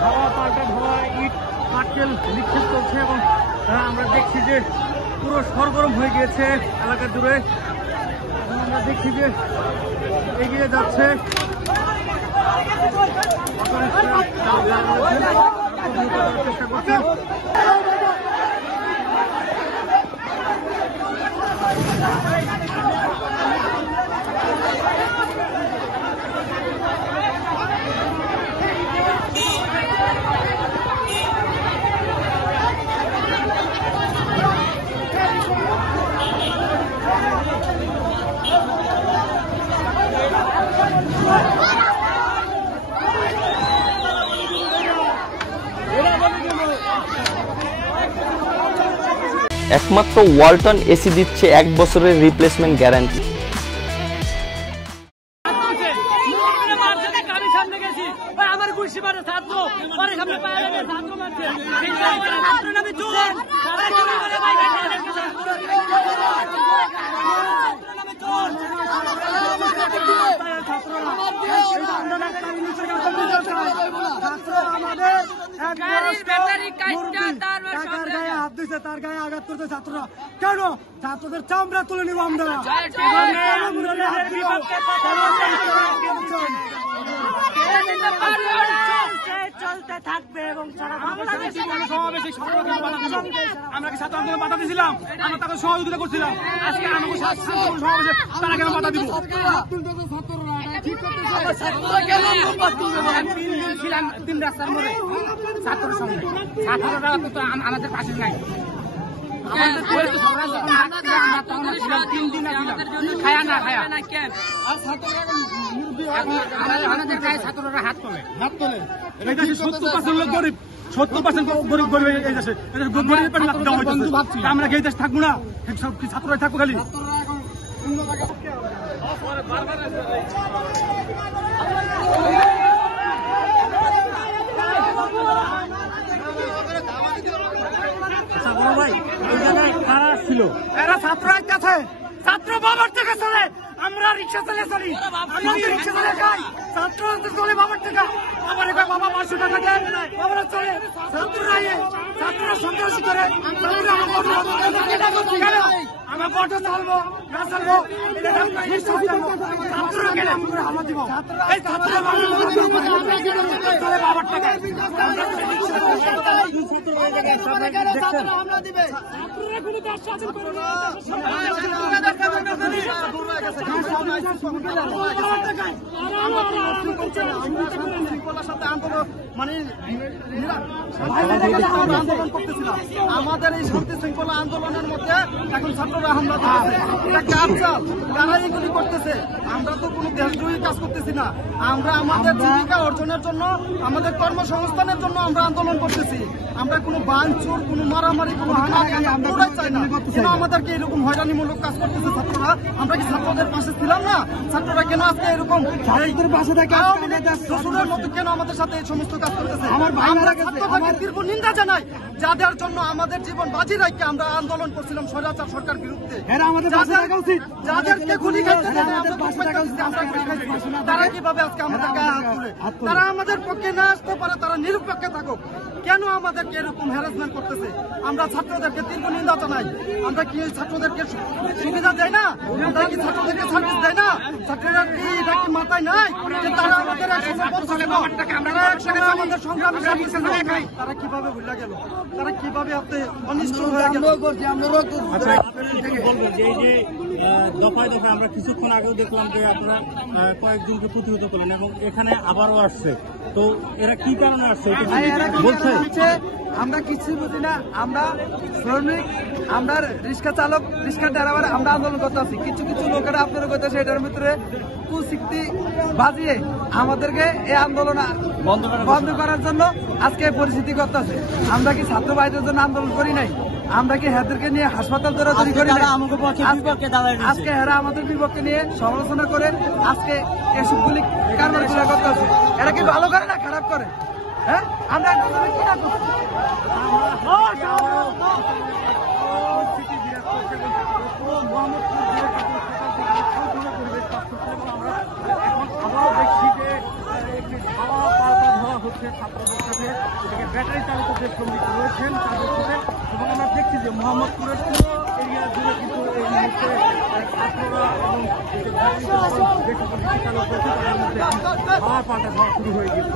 ধাওয়া পাল্টা ধাওয়া, ইট পাটকেল নিক্ষেপ করছে এবং আমরা দেখছি যে পুরো সরগরম হয়ে গিয়েছে এলাকা জুড়ে। আমরা দেখছি যে এগিয়ে যাচ্ছে চেষ্টা করছে। একমাত্র ওয়ালটন এসি দিচ্ছে 1 বছরের রিপ্লেসমেন্ট গ্যারান্টি। তার গায়ে আঘাত করতে ছাত্ররা, কেন ছাত্রদের চামড়া তুলে নিব আমরা। চলতে থাকবে এবং আমরা কি ছাত্র আন্দোলন বাধা দিয়েছিলাম? আমরা তাকে সহযোগিতা করছিলাম। আজকে আমাকে সমাবেশে তারা কেন বাধা দিব? ছিলাম 3 রাস্তার মোড়ে ছাত্রের সঙ্গে, ছাত্ররা তো আমাদের পাশে নাই। আমাদের 3 দিন খায়া না খায়া আমাদের গায়ে ছাত্ররা হাত তোলে। 70% লোক গরিব, 70% গরিব গরিব এই দেশে। আমরা এই দেশে থাকবো না, ছাত্ররাই থাকবো খালি। আচ্ছা বড় ভাই, এই জায়গায় কারা ছিল? এরা ছাত্র কাছে, ছাত্র বাবার থেকে চলে, আমরা রিক্সা চালিয়ে চলি, আমরা রিক্সা চালিয়ে খাই, ছাত্র চলে বাবার থেকে। আমার বাবা 500 টাকা দেয়, বাবারা চলে, ছাত্ররা সন্ত্রাসী করে। আমরা কত চালবো না চালবো ছাত্ররা গেলে হামলা দিব। এই ছাত্ররা বাবার টাকা আন্দোলন করতেছিলাম। আমাদের এই শান্তি শৃঙ্খলা আন্দোলনের মধ্যে এখন ছাত্ররা হামলা করতেছে। এটা কাজ চাল, তারা এগুলি করতেছে। আমরা তো কোনো দেশদ্রোহী কাজ করতেছি না। আমরা আমাদের জীবিকা অর্জনের জন্য, আমাদের কর্মসংস্থানের জন্য আমরা আন্দোলন করতেছি। আমরা কোনো বানচুর, কোনো মারামারি, কোনো হানাহানি আমরা চাই না। কেন আমাদেরকে এরকম হয়রানিমূলক কাজ করতেছে ছাত্ররা? আমরা কি ছাত্রদের পাশে ছিলাম না? ছাত্ররা কেন আজকে এরকম শ্বশুরের মতো কেন আমাদের সাথে এই সমস্ত কাজ করতেছে? আমরা ছাত্রদের তীব্র নিন্দা জানাই, যাদের জন্য আমাদের জীবন বাজি রাখতে আমরা আন্দোলন করছিলাম স্বৈরাচার সরকার বিরুদ্ধে। যাদেরকে গুলি খাইতেছে, তারা কিভাবে আজকে আমাদের গায়ে হাত তুলে? তারা আমাদের পক্ষে না আসতে পারে, তারা নিরপেক্ষে থাকুক। কেন আমাদেরকে এরকম হ্যারাসমেন্ট করতেছে? আমরা ছাত্রদেরকে তীব্র নিন্দা জানাই। আমরা কি ছাত্রদেরকে সুবিধা দেয় না? আমরা কি ছাত্রদেরকে সার্ভিস দেয় না? ছাত্ররা কি এটা কি মাথায় নাই যে তারা আমাদের আমাদের সংগ্রামী সার্ভিস খাই? তারা কিভাবে ভুলে গেল? তারা কিভাবে আপনি অনিষ্ট হয়ে গেল? আচ্ছা, বলবো যে এই যে দফায় দফায় আমরা কিছুক্ষণ আগেও দেখলাম যে আপনারা কয়েকজনকে প্রতিহত করলেন এবং এখানে আবারও আসছে, তো এরা কি কারণে আসছে বলছে? আমরা কিছুই বুঝি না। আমরা শ্রমিক, আমরা রিক্সা চালক, রিক্সা ড্রাইভার, আমরা আন্দোলন করতে আছি। কিছু কিছু লোকেরা আপনারা করতেছে এটার ভিতরে কুচুক্তি বাজিয়ে আমাদেরকে এই আন্দোলন বন্ধ করার জন্য আজকে পরিস্থিতি করতেছে। আমরা কি ছাত্র ভাইদের জন্য আন্দোলন করি নাই? আমরা কি হেদেরকে নিয়ে হাসপাতাল দৌড়াদৌড়ি করি নাই? আজকে এরা আমাদের বিপক্ষে নিয়ে সমালোচনা করে আজকে এসবগুলি কারবার করতেছে। এরা কি ভালো করে না খারাপ করে? হ্যাঁ, আমরা আবারও দেখছি যে একটি খাওয়া পাল্টা ধরা হচ্ছে ছাত্রদের সাথে। ব্যাটারি চালিত যে শ্রমিক রয়েছেন তাদের সাথে, এবং আমরা দেখছি যে মোহাম্মদপুরের পুরো এরিয়া জুড়ে কিন্তু এই মুহূর্তে ছাত্ররা এবং যে ব্যাটারি চালিত যে সকল রিক্সা চালক রয়েছে তাদের মধ্যে খাওয়া পাল্টা খাওয়া শুরু হয়ে গেছে।